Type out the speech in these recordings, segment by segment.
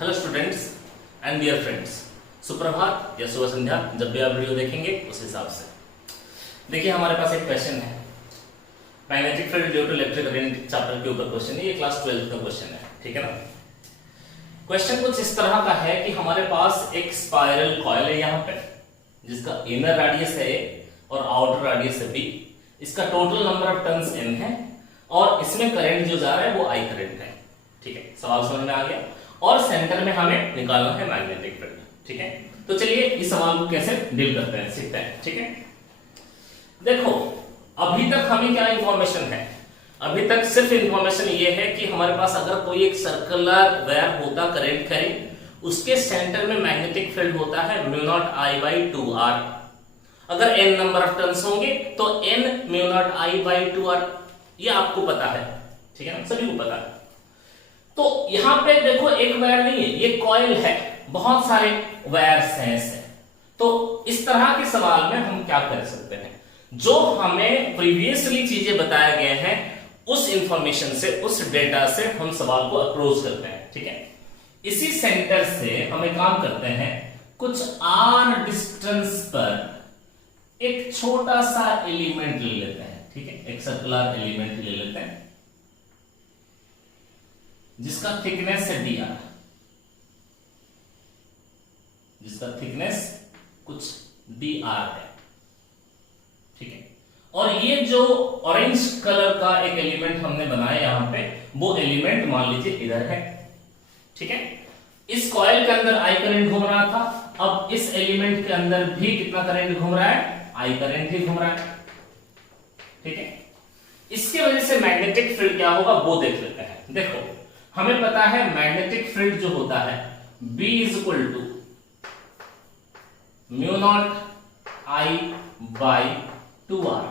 Hello students and dear friends, सुप्रभात या शुभ संध्या, जब भी आप वीडियो देखेंगे उस हिसाब से देखिए। हमारे पास एक क्वेश्चन है, magnetic field due to electric current chapter के ऊपर क्वेश्चन है। ये क्लास 12 का क्वेश्चन है, ठीक है ना। क्वेश्चन कुछ इस तरह का है कि हमारे पास एक स्पाइरल कॉइल है यहाँ पे, जिसका इनर रेडियस है A और आउटर रेडियस है B। इसका total number of turns N है और इसमें करंट जो जा रहा है वो I करंट है, ठीक है। सवाल समझ में आ गया। और सेंटर में हमें निकालना है मैग्नेटिक फील्ड, ठीक है। तो चलिए इस सवाल को कैसे डील करते हैं, सीखते हैं, ठीक है। देखो अभी तक हमें क्या इंफॉर्मेशन है, अभी तक सिर्फ इंफॉर्मेशन ये है कि हमारे पास अगर कोई एक सर्कुलर वायर होता करंट कैरिंग, उसके सेंटर में मैग्नेटिक फील्ड होता है μ0I/2r। अगर n नंबर ऑफ टर्न्स होंगे तो n μ0I/2r, ये आपको पता है, ठीक है ना, सभी को पता है। तो यहां पे देखो एक वायर नहीं है, ये कॉइल है, बहुत सारे वायर्स हैं इससे। तो इस तरह के सवाल में हम क्या कर सकते हैं, जो हमें प्रीवियसली चीजें बताया गए हैं उस इंफॉर्मेशन से, उस डेटा से हम सवाल को अप्रोच करते हैं, ठीक है। इसी सेंटर से हम एक काम करते हैं, कुछ r डिस्टेंस पर एक छोटा सा एलिमेंट ले लेते हैं, ठीक है। एक सर्कुलर एलिमेंट ले लेते हैं जिसका थिकनेस है dr, जिसका थिकनेस कुछ dr है, ठीक है। और ये जो ऑरेंज कलर का एक एलिमेंट हमने बनाया यहां पे, वो एलिमेंट मान लीजिए इधर है, ठीक है। इस कॉइल के अंदर I करंट घूम रहा था, अब इस एलिमेंट के अंदर भी कितना करंट घूम रहा है, I करंट ही घूम रहा है, ठीक है। इसके वजह से मैग्नेटिक फील्ड क्या होगा वो देख लेते हैं। देखो हमें पता है मैग्नेटिक फील्ड जो होता है B = μ0I/2r।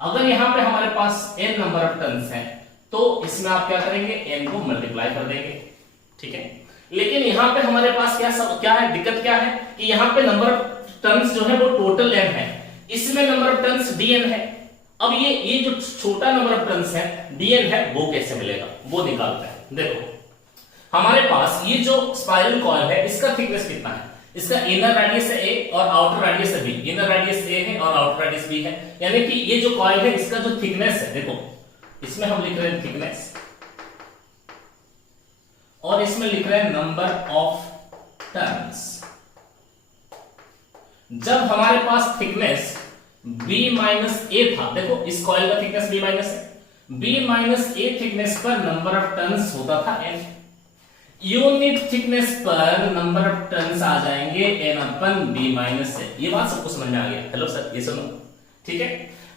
अगर यहां पे हमारे पास n नंबर ऑफ टर्न्स हैं तो इसमें आप क्या करेंगे, n को मल्टीप्लाई कर देंगे, ठीक है। लेकिन यहां पे हमारे पास क्या है, दिक्कत क्या है कि यहां पे नंबर ऑफ टर्न्स जो है वो टोटल n है, इसमें नंबर ऑफ टर्न्स dn है। अब ये जो छोटा नंबर ऑफ टर्न्स है dn है, वो कैसे मिलेगा वो निकालते हैं। देखो हमारे पास ये जो स्पाइरल कॉइल है, इसका थिकनेस कितना है, इसका इनर रेडियस है A और आउटर रेडियस है B। इनर रेडियस A है और आउटर रेडियस B है, यानी कि ये जो कॉइल है इसका जो थिकनेस है, देखो इसमें हम लिख रहे हैं थिकनेस और इसमें लिख रहे हैं नंबर ऑफ टर्न्स। जब हमारे पास थिकनेस B-A था, देखो इस कॉइल का थिकनेस B- है, B-A थिकनेस पर नंबर ऑफ टर्न्स होता था n। यूनिट थिकनेस पर नंबर ऑफ टर्न्स आ जाएंगे n/B-A। ये बात सबको समझ में आ गया? हेलो सर, ये सुनो, ठीक है।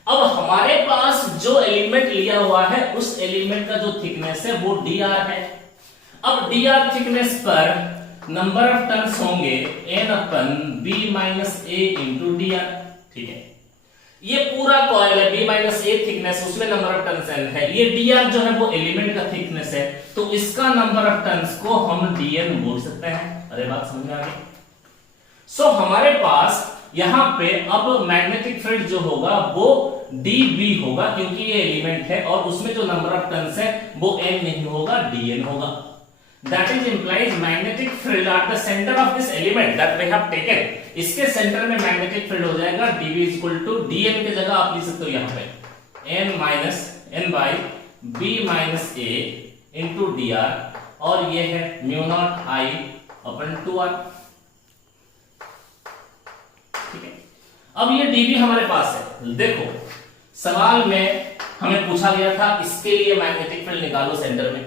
अब हमारे पास जो एलिमेंट लिया हुआ है उस एलिमेंट का जो थिकनेस है वो dr है। अब dr थिकनेस पर नंबर ऑफ टर्न्स होंगे n/B-A × dr, ठीक है। ये पूरा कॉइल है B-A थिकनेस, उसमें नंबर ऑफ टर्न्स n है, ये dr जो है वो एलिमेंट का थिकनेस है, तो इसका नंबर ऑफ टर्न्स को हम dn बोल सकते हैं। अरे बात समझ में आ गई। सो हमारे पास यहां पे अब मैग्नेटिक फील्ड जो होगा वो dB होगा, क्योंकि ये एलिमेंट है और उसमें जो नंबर ऑफ टर्न्स है वो n नहीं होगा, dn होगा। That is implies magnetic field at the center of this element that we have taken। इसके सेंटर में मैग्नेटिक फील्ड हो जाएगा dB = dn के जगह आप लिख सकते हो यहाँ पे n/B-A × dr, और ये है μ0I/2r, ठीक है। अब ये dB हमारे पास है। देखो सवाल में हमें पूछा गया था इसके लिए मैग्नेटिक फील्ड निकालो सेंटर में,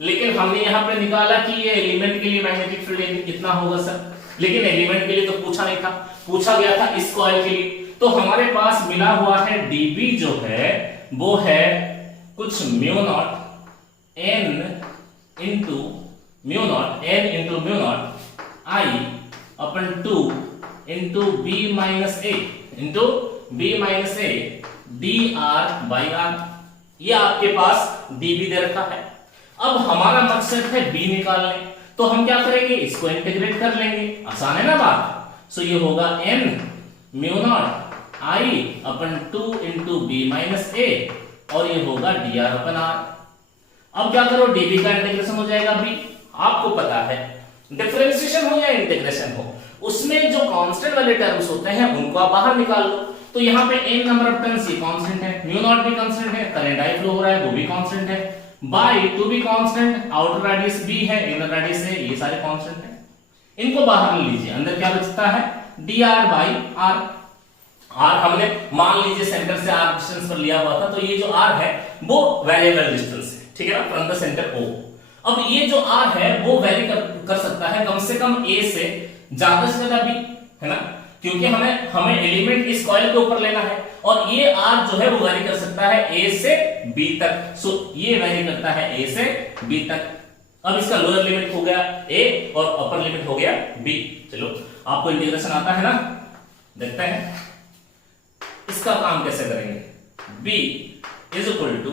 लेकिन हमने यहां पे निकाला कि ये एलिमेंट के लिए मैग्नेटिक फील्ड कितना होगा सर, लेकिन एलिमेंट के लिए तो पूछा नहीं था, पूछा गया था इस कॉइल के लिए। तो हमारे पास मिला हुआ है dB जो है वो है कुछ μ0 n × μ0I/2 × B-A dr/r। ये आपके पास dB दे रखा है। अब हमारा मकसद है B निकालने, तो हम क्या करेंगे, इसको इंटीग्रेट कर लेंगे, आसान है ना बात। सो ये होगा n μ0I/2 × B-A और ये होगा dr/r। अब क्या करो, dB का इंटीग्रेशन हो जाएगा b। आपको पता है डिफरेंशिएशन हो या इंटीग्रेशन हो, उसमें जो कांस्टेंट वाले टर्म्स होते हैं उनको आप बाहर निकाल लो। तो यहाँ पे n नंबर ऑफ टर्न्स ये कांस्टेंट है, म्यू नॉट भी कांस्टेंट है, करंट आई फ्लो हो रहा है वो भी कांस्टेंट है, बाय 2 भी कांस्टेंट, आउटर रेडियस b है, इनर रेडियस है, ये सारे कांस्टेंट है। इनको बाहर ले लीजिए, अंदर क्या बचता है dr बाई r। r हमने मान लीजिए सेंटर से r डिस्टेंस पर लिया हुआ था, तो ये जो r है वो वेरिएबल डिस्टेंस है, ठीक है ना, फ्रॉम द सेंटर o। अब ये जो r है वो वेरी कर सकता है कम से कम a से ज्यादा b, है ना, क्योंकि हमें एलिमेंट इस कॉइल के ऊपर लेना है, और ये r जो है वो वेरी कर सकता है a से b तक। सो ये वेरी करता है a से b तक। अब इसका लोअर लिमिट हो गया a और अपर लिमिट हो गया b। चलो आपको इंटीग्रेशन आता है ना, देखते हैं इसका काम कैसे करेंगे। b is equal to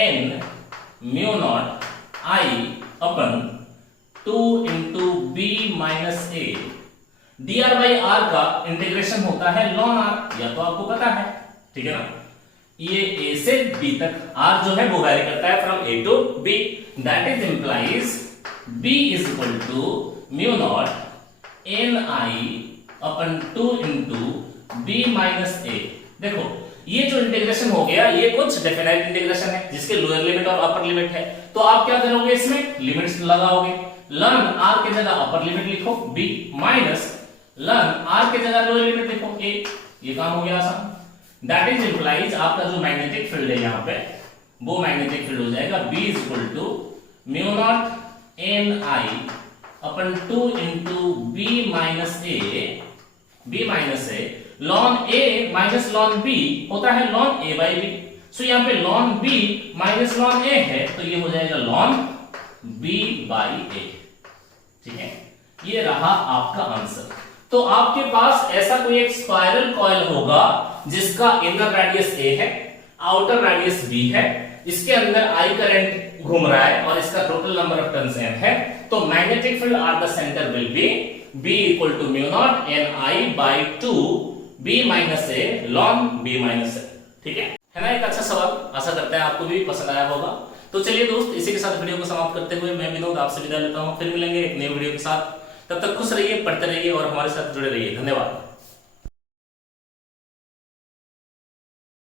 n mu naught i upon 2 into b minus a। dr by r का इंटीग्रेशन होता है ln r, या तो आपको पता है, ठीक है ना। ये a से b तक r जो है वो वेरी करता है from a to b, that is implies b is equal to mu naught ni upon 2 into b minus a। देखो ये जो इंटीग्रेशन हो गया ये कुछ डेफिनेट इंटीग्रेशन है जिसके लोअर लिमिट और अपर लिमिट है, तो आप क्या करोगे इसमें लिमिट्स लगाओगे। ln r के जगह अपर लिमिट लिखो b माइनस ln r के जगह लोअर लिमिट लिखो a, ये काम हो गया आसान। दैट इज इंप्लाइज आपका जो मैग्नेटिक फील्ड है यहाँ पे वो मैग्नेटिक फील्ड हो जाएगा b is equal to mu naught ni upon 2 into b minus a ln a minus ln b होता है ln a by b। So यहाँ पे ln b minus ln a है, तो ये हो जाएगा ln b बाई a, ठीक है। ये रहा आपका आंसर। तो आपके पास ऐसा कोई एक स्पाइरल कॉइल होगा जिसका इनर रेडियस a है, आउटर रेडियस b है, इसके अंदर I करंट घूम रहा है और इसका total number of turns n है, तो magnetic field at the centre will be b equal to mu naught ni by 2 b minus a ln b minus a, ठीक है ना। एक अच्छा सवाल, आशा करते हैं आपको भी पसंद आया होगा। तो चलिए दोस्त, इसी के साथ वीडियो को समाप्त करते हुए मैं विनोद आपसे विदा लेता हूं। फिर मिलेंगे एक नए वीडियो के साथ, तब तक खुश रहिए, पढ़ते रहिए और हमारे साथ जुड़े रहिए। धन्यवाद।